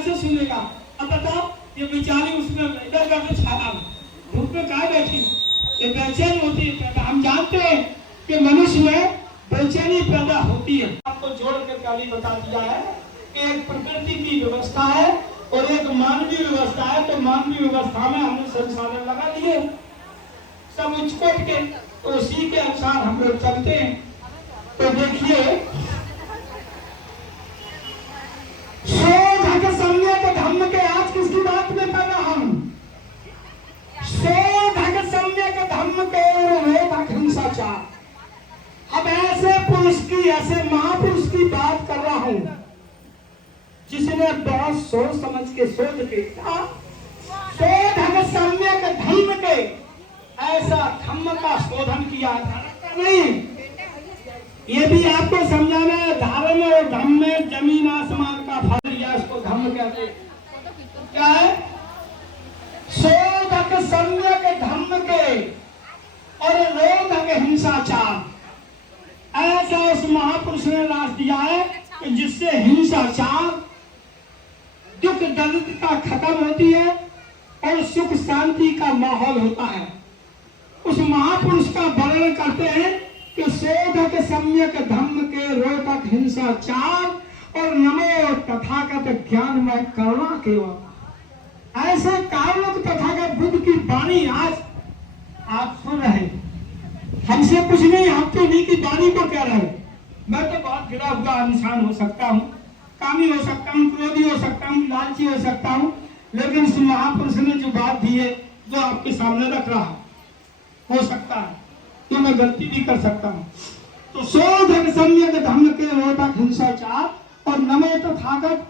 कैसे सुनेगा? अब बताओ, ये बेचारी उसमें इधर करके छाया धूप में कहाँ बैठी, ये बेचैन होती है पैदा। हम जानते हैं कि मनुष्य में बेचैनी पैदा होती है। आपको जोड़ कर काली बता दिया है कि एक प्रकृति की व्यवस्था है और एक मानवीय व्यवस्था है। तो मानवीय व्यवस्था में हमने संसाधन लगा दिए सब उचकोट के, तो उसी के अनुसार हम लोग चलते हैं। तो देखिए, शोध के सम्यक धम्म के, आज किसकी बात में कर रहा हूं? शोध के सम्यक धम्म के रोध हिंसाचार। अब ऐसे पुरुष की, ऐसे महापुरुष की बात कर रहा हूं जिसने बहुत सोच समझ के शोध किया, शोध के सम्यक धम्म के, ऐसा धम्म का शोधन किया नहीं। ये भी आपको समझाना है, धर्म और धम्म में जमीन आसमान का फर्क है। इसको धम्म कहते हैं। क्या है? शोधक सम्यक धम्म के और रोधक हिंसाचार। ऐसा उस महापुरुष ने रास दिया है कि जिससे हिंसाचार, दुख दरिद्रता खत्म होती है और सुख शांति का माहौल होता है। उस महापुरुष का वर्णन करते हैं कि शोधक सम्यक धम्म के रोधक हिंसाचार और नमो तथागत ज्ञानमय करुणा केवल। ऐसे कारणों तथागत बुद्ध की वाणी आज आप सुन रहे हैं। हमसे कुछ नहीं, हम तो नहीं की वाणी को कह रहे हैं। मैं तो बहुत गिरा हुआ इंसान हो सकता हूँ, कामी हो सकता हूँ, क्रोधी हो सकता हूँ, लालची हो सकता हूँ, लेकिन इस महापुरुष ने जो बात दी है जो आपके सामने रख रहा है, हो सकता है तो मैं गलती भी कर सकता हूँ। तो शोधक सम्यक धम्म के रोधक हिंसाचार और नमो तथागत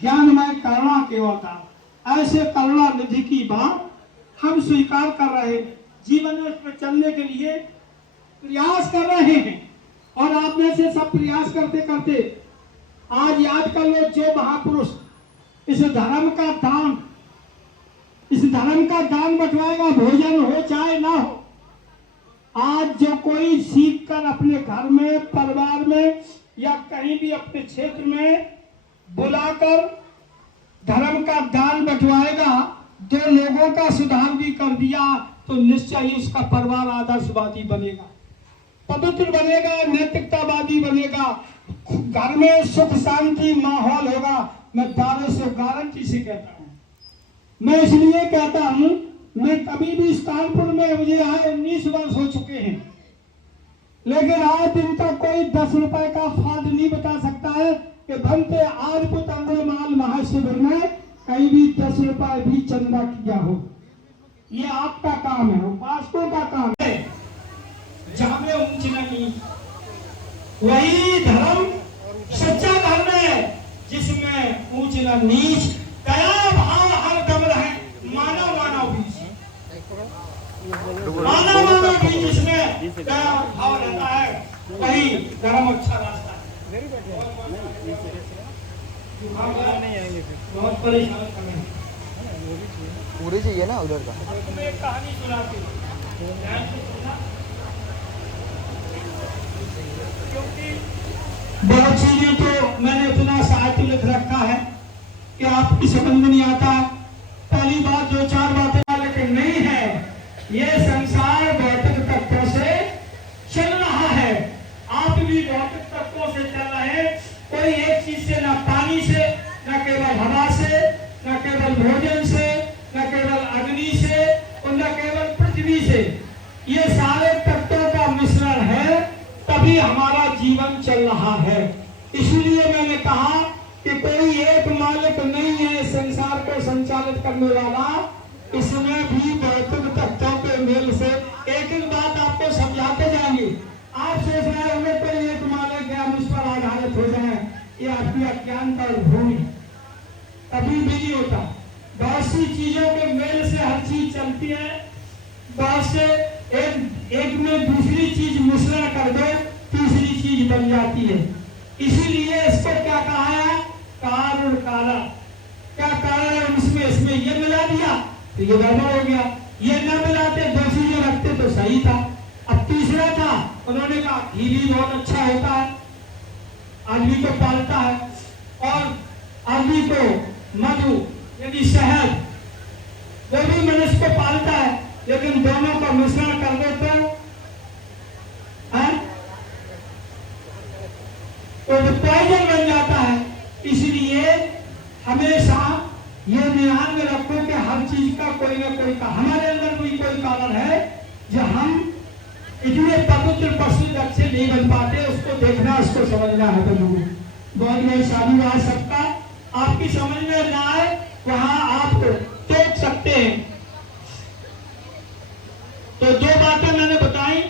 ज्ञानमय करुणा केवलता। ऐसे करुणा निधि की बात हम स्वीकार कर रहे हैं, जीवन में उस पर चलने के लिए प्रयास कर रहे हैं। और आप में से सब प्रयास करते करते आज याद कर लो, जो महापुरुष इस धर्म का दान बंटवाएगा, भोजन हो चाहे ना हो, आज जो कोई सीख कर अपने घर में, परिवार में या कहीं भी अपने क्षेत्र में बुलाकर धर्म का दान बंटवाएगा, दो लोगों का सुधार भी कर दिया, तो निश्चय ही उसका परिवार आदर्शवादी बनेगा, पवित्र बनेगा, नैतिकतावादी बनेगा, घर में सुख शांति माहौल होगा। मैं दावे से गारंटी से कहता हूँ। मैं इसलिए कहता हूँ, मैं कभी भी इस कानपुर में मुझे आए 19 वर्ष हो चुके हैं, लेकिन आज दिन तक कोई 10 रुपए का फायदा नहीं बता सकता है कि बनते आज को तंगुलमाल महाशिविर में कहीं भी 10 रुपए भी चंदा किया हो। ये आपका काम है, उपासकों का काम है। जहां में ऊंच नहीं, वही धर्म सच्चा धर्म है जिसमें ऊंच न नीच, दया भाव हर दम रहे, मानव मानव बीच, जिसमें दया भाव रहता है, वही धर्म अच्छा रास्ता है। बहुत परेशान कर रहे हैं, पूरी चाहिए ना उधर का। तुम्हें एक कहानी सुनाती हूँ, क्योंकि बहुत चीजें तो मैंने इतना साहित्य लिख रखा है कि आपकी समझ में नहीं आता। पहली बात, जो 4 बातें लेकिन नहीं है, ये संसार भौतिक तत्वों से चल रहा है। आप भी भौतिक तत्वों से चल रहे हैं, कोई एक चीज से, ना पानी से, न केवल हवा से, न केवल भोजन से, न केवल अग्नि से और न केवल पृथ्वी से। ये सारे तत्वों का मिश्रण है, तभी हमारा जीवन चल रहा है। इसलिए मैंने कहा कि कोई एक मालिक नहीं है संसार को संचालित करने वाला, इसमें भी भौतिक तत्वों के मेल से। एक एक बात आपको समझाते जाएंगे। आप सोच रहे होंगे कोई एक मालिक है, हम इस पर आधारित हो जाए, ये आपकी अज्ञानता और भूल है, कभी भी नहीं होता। बहुत सी चीजों के मेल से हर चीज चलती है, बहुत से एक में दूसरी चीज मिश्रण कर दो, तीसरी चीज बन जाती है। इसीलिए इसको क्या कहा है? कारण कारण। क्या कारण है? इसमें ये मिला दिया तो ये गड़बड़ हो गया, ये न मिलाते दो चीजें रखते तो सही था। अब तीसरा था, उन्होंने कहा घी भी बहुत अच्छा होता है, आदमी को पालता है और आदमी को मधु यानी शहद, वो भी मनुष्य को पालता है, लेकिन दोनों का मिश्रण कर दो तो पॉइजन बन जाता है। इसलिए हमेशा ये ध्यान में रखो कि हर चीज का कोई ना कोई का हमारे अंदर भी कोई कारण है जो हम इतने पवित्र पशु से नहीं बन पाते। उसको देखना, उसको समझना है। बंधु बहुत बहुत शादीवाद सबका आपकी समझ में ना आए वहां आप टोक सकते हैं। तो दो बातें मैंने बताई,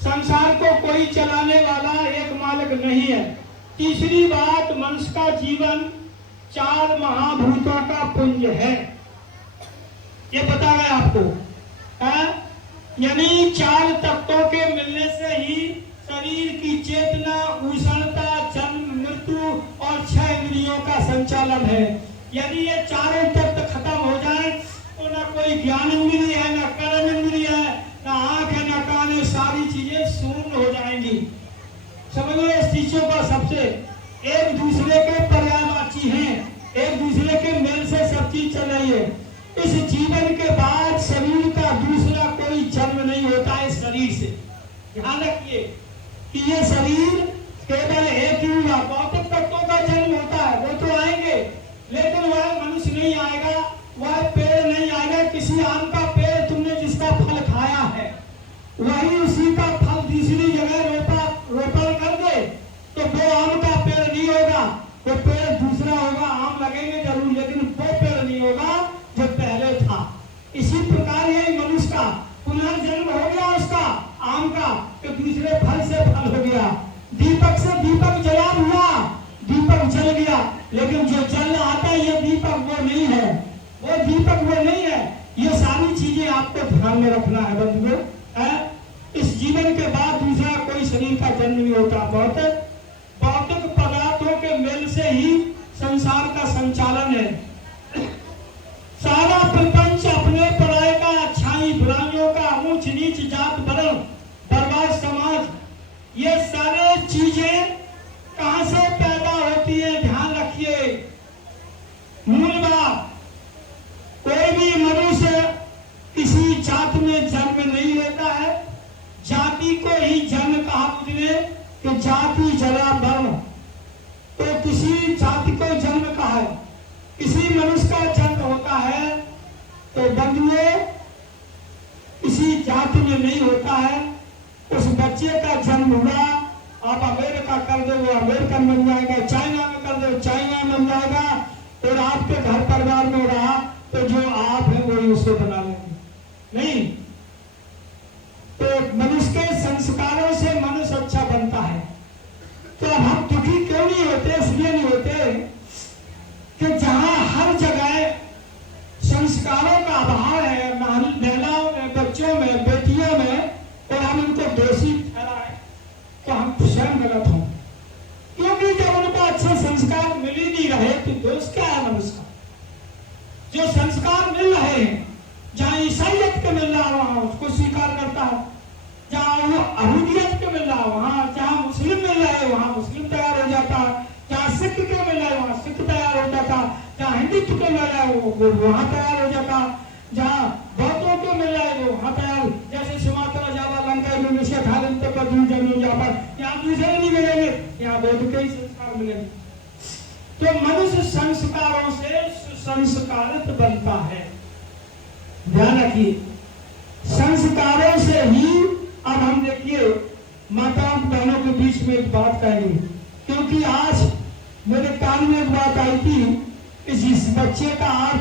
संसार को कोई चलाने वाला एक मालिक नहीं है। तीसरी बात, मनुष्य का जीवन 4 महाभूतों का पुंज है, ये पता है आपको। यानी 4 तत्वों के मिलने से ही शरीर की चेतना, उष्णता, जन्म, मृत्यु और 6 इंद्रियों का संचालन है। यदि ये चारों तत्व खत्म हो जाए तो ना कोई ज्ञान इंद्रिय है, ना कर्म इंद्रिय है, ना आंख है, ना कान है, सारी चीजें शून्य हो जाएंगी। समझ लो, इस चीजों का सबसे एक दूसरे के पर्यायवाची हैं, एक दूसरे के मेल से सब चीज चल रही है। इस जीवन के बाद शरीर का दूसरा कोई जन्म नहीं होता है शरीर से। ध्यान रखिए कि ये शरीर केवल एक ही हुआ, भौतिक तत्वों का जन्म होता है, वो तो आएंगे, लेकिन वह मनुष्य नहीं आएगा, वह पेड़ नहीं आएगा। किसी आम का पेड़ तुमने जिसका फल खाया है, वही उसी का फल दूसरी जगह रोपण कर दे तो वो आम का पेड़ नहीं होगा, वो पेड़ दूसरा होगा। आम लगेंगे जरूर, लेकिन वो पेड़ नहीं होगा जो पहले था। इसी प्रकार ये मनुष्य का पुनर्जन्म हो गया, उसका आम का, तो दूसरे फल से फल हो गया। दीपक से दीपक जला हुआ, दीपक जल गया, लेकिन जो जल आता है ये दीपक वो नहीं है, वो दीपक वो नहीं है। ये सारी चीजें आपको ध्यान में रखना है बंधुओं। इस जीवन के बाद दूसरा कोई शरीर का जन्म नहीं होता। भौतिक पदार्थों के मेल से ही संसार का संचालन है। सारा प्रपंच अपने पराये का, अच्छाई बुराइयों का, ऊंच नीच, जात वर्ण, बर्बाद समाज, ये सारे चीजें कहां से पैदा होती है? ध्यान रखिए, मूल बात, कोई भी मनुष्य किसी जात में जन्म नहीं लेता है। जाति को ही जन्म कहा उसने कि जाति जरा वर्ण, तो किसी जाति को जन्म कहा है। किसी मनुष्य का जन्म होता है तो बंधुओं किसी जाति में नहीं होता है। उस बच्चे का जन्म हुआ, आप अमेरिका कर दो वो अमेरिकन बन जाएगा, चाइना में कर दो चाइना बन जाएगा, और आपके घर परिवार में रहा तो जो आप हैं वही उसको बना लेंगे। नहीं, तो मनुष्य के संस्कारों से मनुष्य अच्छा बनता है। तो अब हम दुखी क्यों नहीं होते? इसलिए नहीं होते कि जहां हर जगह संस्कारों का अभाव है, महिलाओं में, बच्चों में, बेटियों में, और हम उनको दोषी ठहराएं तो हम स्वयं गलत हों। क्योंकि जब उनको अच्छे संस्कार मिल ही नहीं रहे तो दोष क्या है मनुष्य का? जो संस्कार मिल रहे हैं, जहाँ ईसाइयत के मिल रहा है वहां उसको स्वीकार करता है, जहाँ वो अहूदियत के मिल रहा है वहां, जहाँ मुस्लिम मिल रहा है वहां मुस्लिम तैयार हो जाता है, जहाँ सिख के मिल रहा है वहां सिख तैयार हो जाता, जहाँ हिंदुत्व के मिल रहा है वो वहां तैयार हो जाता, जहाँ बौद्धों के मिल रहा है वो वहां तैयार। जैसे सुमात्रा, जावा, लंका, इंडोनेशिया, थाईलैंड तक का जापान, यहाँ दूसरे नहीं मिलेंगे, यहाँ बौद्ध के ही संस्कार मिलेंगे। तो मनुष्य संस्कारों से सुसंस्कारित बनता है। ध्यान रखिए, संस्कारों से ही। अब हम देखिए, माताओं बहनों के बीच में एक बात कहेंगे, क्योंकि आज मेरे कान में एक बात आई थी कि जिस बच्चे का आज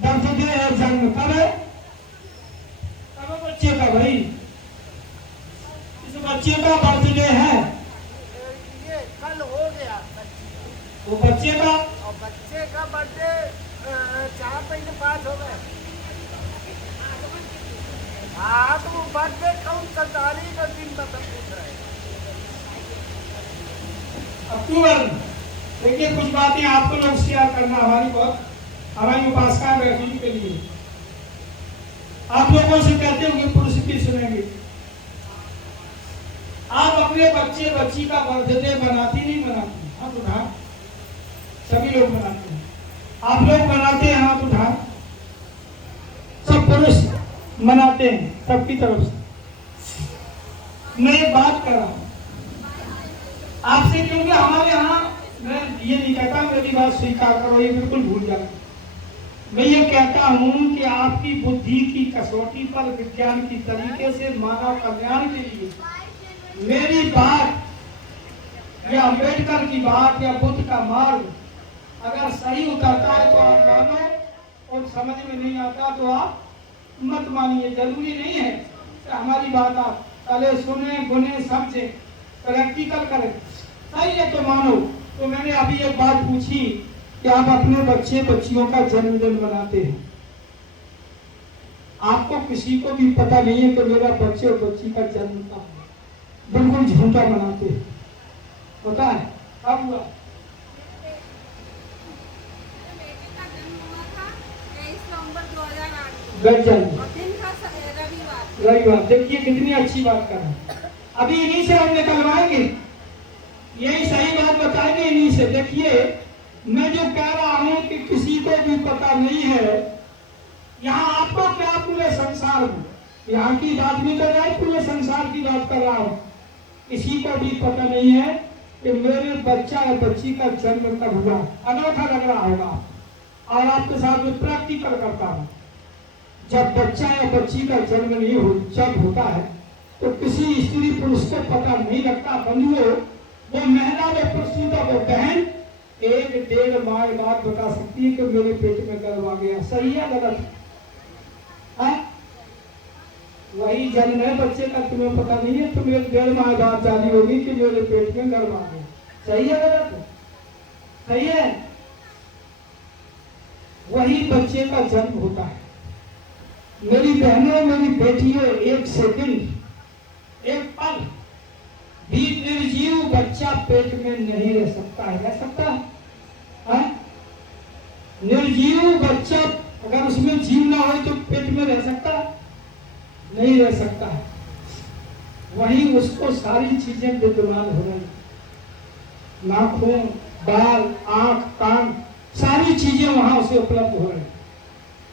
बर्थडे है, जन्म कब है? कब है बच्चे का? भाई इस बच्चे का बर्थडे है, ये कल हो गया। वो बच्चे का, और बच्चे का बर्थडे 4 महीने बाद हो गए। हाँ, तो वो बर्थडे कौन सा तारीख और दिन बता पूछ रहे हैं? अक्टूबर। देखिए, कुछ बातें आपको लोग शेयर करना हमारी उपासना बैठने के लिए। आप लोगों से कहते होंगे पुरुष की सुनेंगे, आप अपने बच्चे बच्ची का बर्थडे मनाती नहीं मनाती? हाँ, तो हाँ, सभी लोग मनाते हैं। आप लोग मनाते हैं, हाथ उठा, सब पुरुष मनाते हैं सबकी तरफ से। मैं एक बात कर रहा हूं आपसे, क्योंकि हमारे यहाँ, मैं ये नहीं कहता मेरी बात स्वीकार करो, ये बिल्कुल भूल जाओ। मैं ये कहता हूं कि आपकी बुद्धि की कसौटी पर विज्ञान की तरीके से मानव कल्याण के लिए मेरी बात या अम्बेडकर की बात या बुद्ध का मार्ग अगर सही उतरता है तो आप मानो, और समझ में नहीं आता तो आप मत मानिए। जरूरी नहीं है कि हमारी बात आप पहले सुने, गुने, समझे, प्रैक्टिकल करें। सही है तो मानो। तो मैंने अभी एक बात पूछी कि आप अपने बच्चे बच्चियों का जन्मदिन मनाते हैं, आपको किसी को भी पता नहीं है कि मेरा बच्चे और बच्ची का जन्म कब है, बिल्कुल झूठा मनाते हैं। पता है कब हुआ? रविवार। देखिए कितनी अच्छी बात कर रहे हैं। अभी इन्हीं से हम निकलवाएंगे, यही सही बात बताएंगे इन्हीं से। देखिए मैं जो कह रहा हूं कि किसी को भी पता नहीं है, यहाँ आपको क्या, पूरे संसार में, यहाँ की बात नहीं कर रहा है, पूरे संसार की बात कर रहा हूं। किसी को भी पता नहीं है कि मेरे बच्चा या बच्ची का जन्म कब हुआ। अनोखा लग रहा होगा, और आपके साथ में प्रैक्टिकल करता हूं। जब बच्चा या बच्ची का जन्म नहीं हो, जब होता है तो किसी स्त्री पुरुष को पता नहीं लगता। बंधुओं, वो महिला, वो प्रसूता, वो बहन 1-1.5 माह बाद बता सकती है कि मेरे पेट में गर्भ आ गया। सही है गलत है? वही जन्म है बच्चे का, तुम्हें पता नहीं है, तुम्हें 1.5 माह बाद जानी होगी कि मेरे पेट में गर्भ आ गया। सही है गलत है? सही है। वही बच्चे का जन्म होता है। मेरी बहनों, मेरी बेटियों, एक सेकंड, एक पल भी निर्जीव बच्चा पेट में नहीं रह सकता है। रह सकता है? निर्जीव बच्चा अगर उसमें जीव ना हो तो पेट में रह सकता है? नहीं रह सकता है। वही उसको सारी चीजें विद्यमान हो रही, नाखून, बाल, आंख, कान, सारी चीजें वहां उसे उपलब्ध हो रही।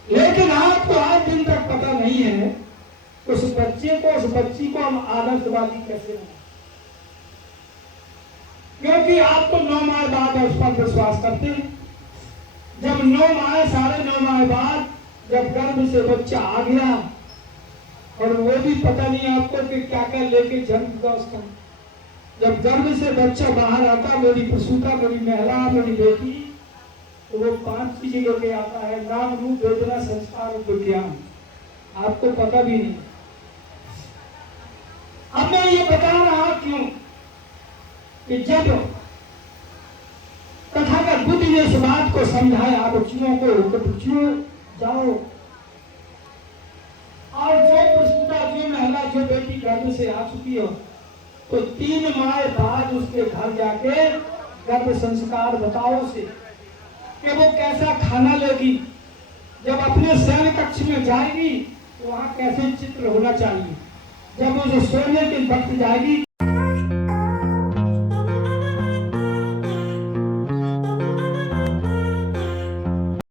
लेकिन आपको आज दिन तक पता नहीं है उस बच्चे को, उस बच्ची को हम आदर्शवादी कैसे बनाएं। क्योंकि आप तो 9 माह बाद उस पर विश्वास करते हैं। जब 9 माह, 9.5 माह बाद जब गर्भ से बच्चा आ गया, और वो भी पता नहीं आपको कि क्या क्या लेके जन्म हुआ उसका। जब गर्भ से बच्चा बाहर आता, मेरी प्रसूता, मेरी महिला, मेरी बेटी, तो वो 5 चीजें लेके आता है: नाम, रूप, वेदना, संस्कार और विज्ञान। आपको पता भी नहीं। अब मैं ये बता रहा क्यों कि जब तथागत बुद्ध ने इस बात को समझाया बच्चियों को, बच्चियों जाओ, और जो प्रसूता, जो महिला, जो बेटी गर्भ से आ चुकी हो, तो 3 माह बाद उसके घर जाके गर्भ संस्कार बताओ उसे कि वो कैसा खाना लेगी। जब अपने शयन कक्ष में जाएगी तो वहां कैसे चित्र होना चाहिए। जब वो जो सोने के वक्त जाएगी